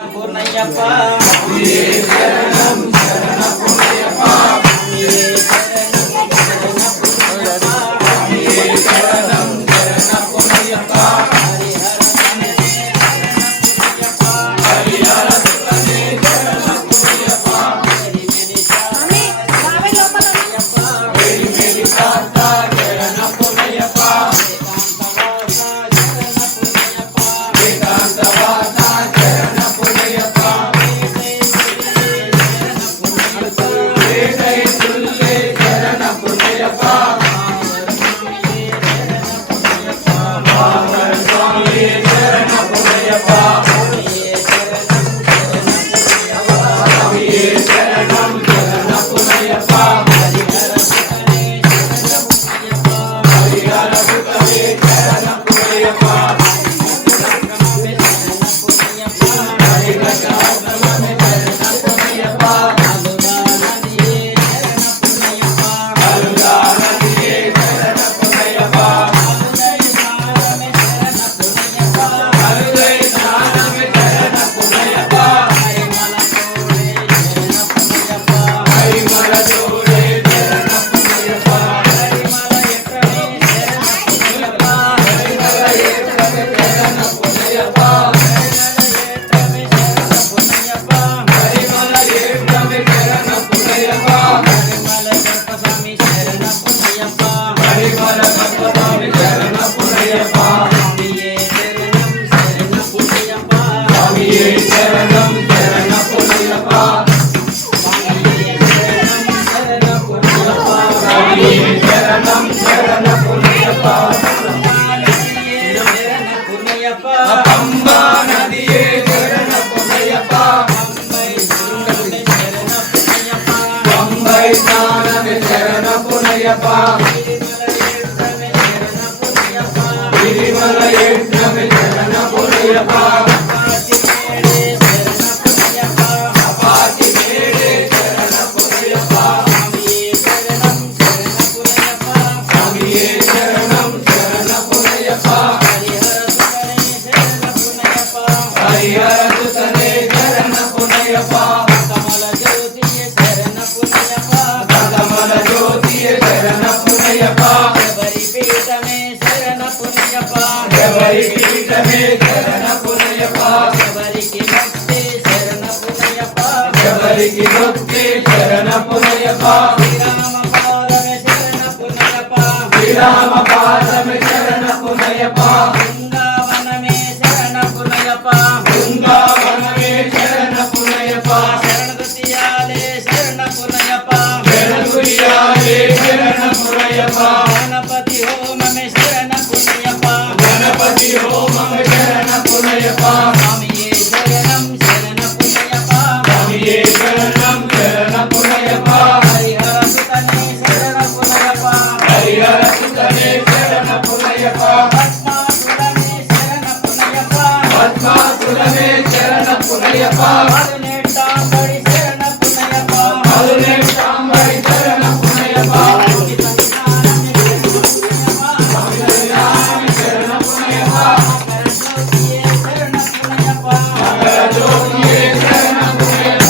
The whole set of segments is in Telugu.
పూర్ణయ్యప్ప శ్రీరామ పాదమే శరణ పునయప బృందావనమే శరణ పునయప బృందావనమే శరణ పునయప శరణదుతియాలే శరణ పునయప శరణుయాలే శరణ పునయప గణపతి హోమమే శరణ పునయప గణపతి హోమమే శరణ పునయప స్వామియే శరణం శరణ పునయప స్వామియే శరణం శరణ పునయప హరిహర సుతనే శరణ పునయప హరిహర సుతనే శరణ పునయప పద్మాసురమే శరణ పునయప పద్మాసురమే శరణ పునయప పదునెట్టాంబడి శరణ పునయప పదునెట్టాంబడి శరణ పునయప శరణ పునయప మకర జ్యోతియే శరణ పునయప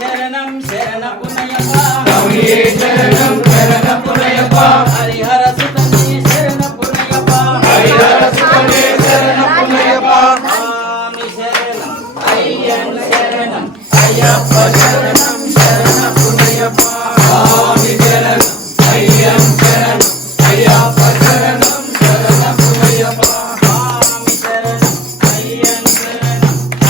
శరణం శరణ పునయప స్వామియే శరణం శరణ పునయప హరిహర సుతనే శరణ పునయప హరిహర సుతనే శరణ పునయప స్వామి శరణం అయ్యన్ శరణం అయ్యప్ప శరణం శరణ పునయప స్వామి శరణం అయ్యం శరణం అయ్యప్ప శరణం శరణ పునయప స్వామి శరణం అయ్యన్ శరణం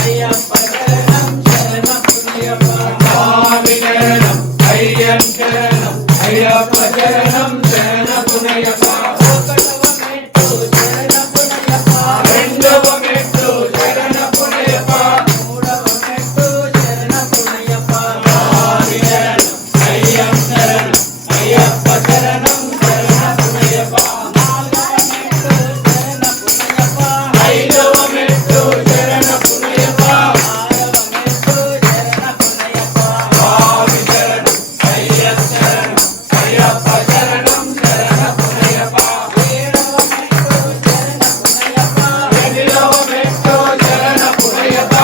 అయ్యప్ప శరణం శరణ పునయప స్వామి శరణం అయ్యం శరణం అయ్యప్ప శరణం శరణ పునయప ఒకటవ మెట్టు శరణ పునయప రెండవ మెట్టు శరణ పునయప మూడవ మెట్టు శరణ పునయప స్వామి శరణం అయ్యం శరణం అయ్యప్ప శరణం శరణ పునయప నాలుగవ మెట్టు శరణ పునయప ఐదవ మెట్టు శరణ పునయప ఆరవ మెట్టు శరణ పునయప స్వామి శరణం అయ్యం శరణం అయ్యప్ప శరణం శరణ పునయప ఏడవ మెట్టు శరణ పునయప ఎనిమిదవ మెట్టు శరణ పునయప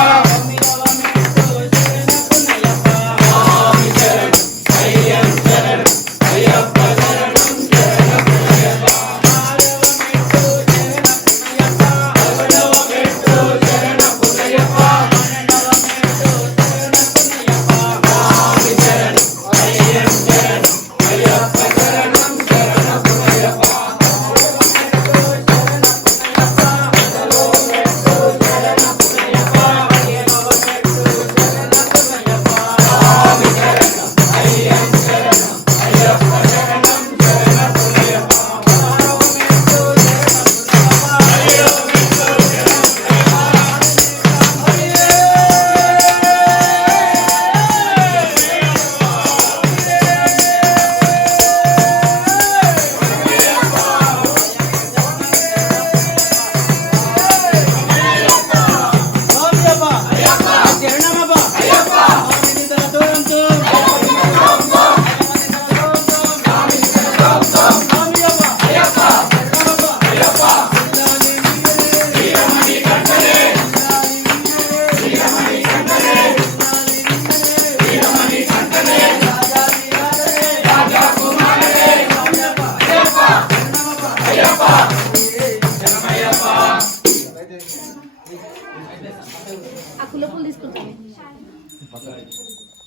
ఆ కుల పూలు తీసుకుంటాను.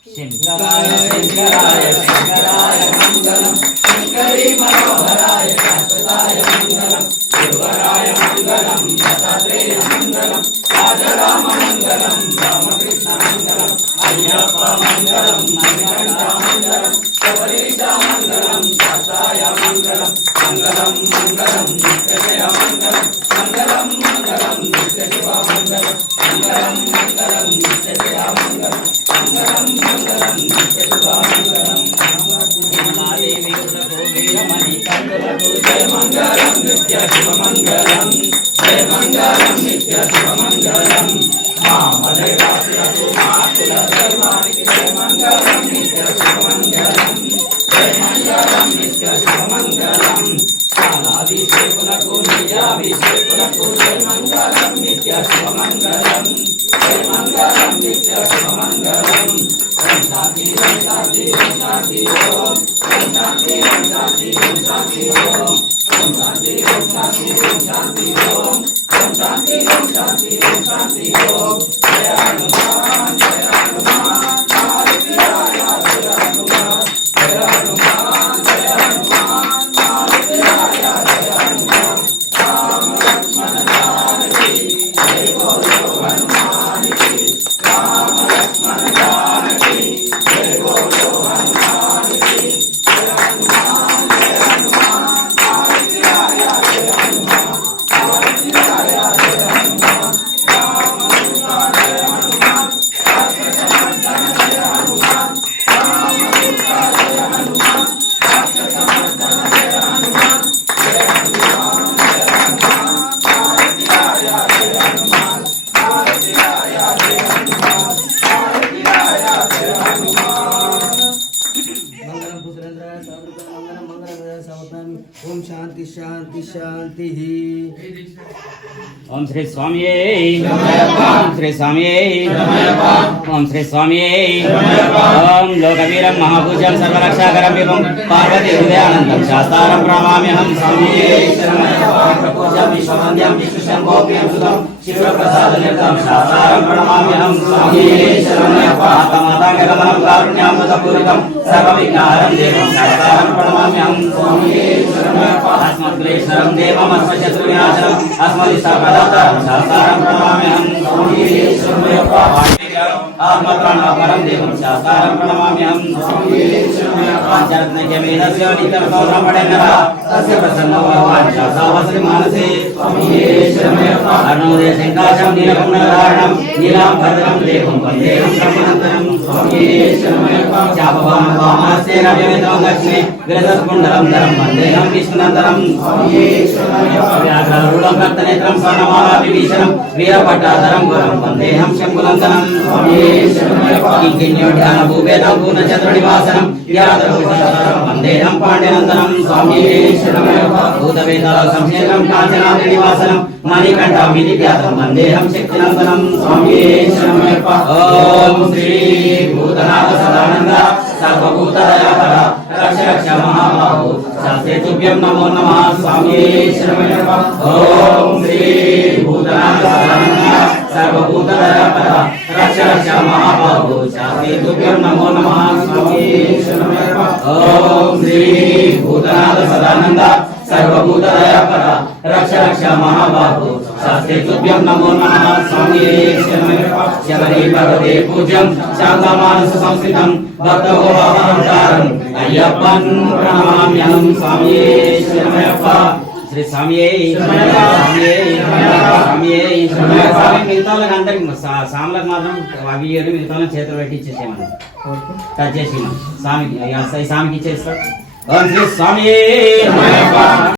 శంకరాయ శంకరాయ శంకరాయ మంగళం శంకరీ మనోహరాయ శాశ్వతాయ మంగళం శివరాయ మంగళం దత్తాత్రేయ మంగళం రాజరామ మంగళం రామకృష్ణ మంగళం అయ్యప్ప మంగళం మణికంఠ మంగళం శబరీశ మంగళం శాస్త్రాయ మంగళం మంగళం మంగళం నిత్యజయ మంగళం మంగళం మంగళం నిత్యశివ మంగళం మంగళం మంగళం నిత్యజయ మంగళం మంగళం మంగళం నిత్యశివ మంగళం మహాదేవి కులకు వీరమణి కందులకు జయ మంగళం నిత్య శివ మంగళం జయ మంగళం నిత్య శివ మంగళం మా మలయవాసులకు మా కుల ధర్మానికి జయ మంగళం నిత్య శివ మంగళం జయ మంగళం నిత్య శివ మంగళం కాలాభిషేకులకు నిజాభిషేకులకు జయ మంగళం నిత్య శివ మంగళం జయ మంగళం నిత్య శివ మంగళం శాంతి శాంతి శాంతి ఓం శాంతి శాంతి శాంతి ఓం శాంతి శాంతి శాంతి ఓం శాంతి శాంతి శాంతి ఓం జయ హనుమాన్ జయ హనుమాన్ మారుతి రాయ జయ హనుమాన్ జయ హనుమాన్ జయ హనుమాన్ మారుతి రాయ జయ హనుమాన్ రామ లక్ష్మణ జానకి జయ బోలో హనుమానికి రామ లక్ష్మణ జానకి జయ బోలో హనుమానికి జయ హనుమాన్ జయ హనుమాన్ మారుతి రాయ జయ హనుమాన్ మారుతి రాయ జయ హనుమాన్ రామ దూత జయ హనుమాన్ రాక్షస మర్దన జయ హనుమాన్ రామ దూత జయ హనుమాన్ రాక్షస మర్దన జయ హనుమాన్ జయ హనుమాన్ జయ హనుమాన్ మారుతి రాయ జయ హనుమాన్ మారుతి రాయ జయ హనుమాన్ మారుతి రాయ జయ హనుమాన్ మంగళం పుత్రేంద్రాయ సాధుకాయ మంగళం మంగళగ్రహాయ సమతామి. ఓం శాంతి శాంతి శాంతి. ఓం శ్రీ స్వామియే ఓం శ్రీ స్వామియే ఓం శ్రీ స్వామియే ఓం లోకవీరం మహాపూజ్యం సర్వరక్షాకరం విభం పార్వతీ హృదయానందం శాస్త్రారం ప్రణమామ్యహం స్వామియే పూజం విశ్వవంద్యం విష్ణుశంభోప్యం సుతం శివప్రసాద నిర్తం శాస్త్రారం ప్రణమామ్యహం స్వామియే ఆత్మమాతాంగగమనం కారుణ్యామృతపూరితం సర్వవిఘ్నహరం దేవం శాస్త్రారం ప్రణమామ్యహం స్వామియే అస్మద్గ్రేశ్వరం దేవమస్మశత్రువినాశనం అస్మదిష్టాప్రదాతారం శాస్త్రారం ప్రణమామ్యహం స్వామియే ఆత్మప్రాణాపరం దేవం శాస్త్రారం ప్రణమామ్యహం స్వామియే పంచరత్నకేమేనస్య నిత్యప్రసౌరమణేనరః తస్య ప్రసన్నో భగవాన్ శాస్త్రావసరి మానసే స్వామియే అరుణోదయ శంకాశం నీలకుండలధారణం నీలాంబరం దేవం వందేహం బ్రహ్మనందనం స్వామియే చాపవామ వామనస్యేన వ్యవేతం లక్ష్మీ విరసత్కుండలం ధరం వందేహం విష్ణునందనం స్వామియే వ్యాఘ్రరూఢం రక్తనేత్రం స్వర్ణమాలా విభీషణం వీరపట్టాధరం గురం వందేహం శంకునందనం స్వామియే కింకిణ్యోడ్యాన భూపేతం పూర్ణచంద్రనివాసనం యాదృశం వందేహం పాండ్యనందనం స్వామియే భూతవేదాల సంక్షేత్రం కాంచనాద్రి నివాసనం మణికంఠ విధివ్యాసం వందేహం శక్తినందనం స్వామియే ఓం శ్రీ భూతనాథ సదానంద సర్వభూతదయాపర రక్ష రక్ష మహాబాహు శాస్త్రే తుభ్యం నమో నమః స్వామియే ఓం శ్రీ భూతనాథ సదానంద సర్వభూతదయాపర రక్ష రక్ష మహాబాహు శాస్త్రే తుభ్యం నమో నమః స్వామియే ఓం శ్రీ భూతనాథ సదానంద సర్వభూతదయాపర రక్ష రక్ష మహాబాహు శాస్త్రే తుభ్యం నమో నమః స్వామియే శబరి భగవతే పూజ్యం శాంతమానస సంస్థితం భక్తగోపాలంకారం అయ్యప్పన్ ప్రణమామ్యహం స్వామియే శరణమయ్యప్ప శ్రీ స్వామియే స్వామియే స్వామియే స్వామి మిగతా వాళ్ళకి అందరికి సాములకు మాత్రం అవి మిగతా వాళ్ళని చేతులు పెట్టి ఇచ్చేసేయమని టచ్ చేసి స్వామికి స్వామికి ఇచ్చేస్తాం ఓం శ్రీ స్వామియే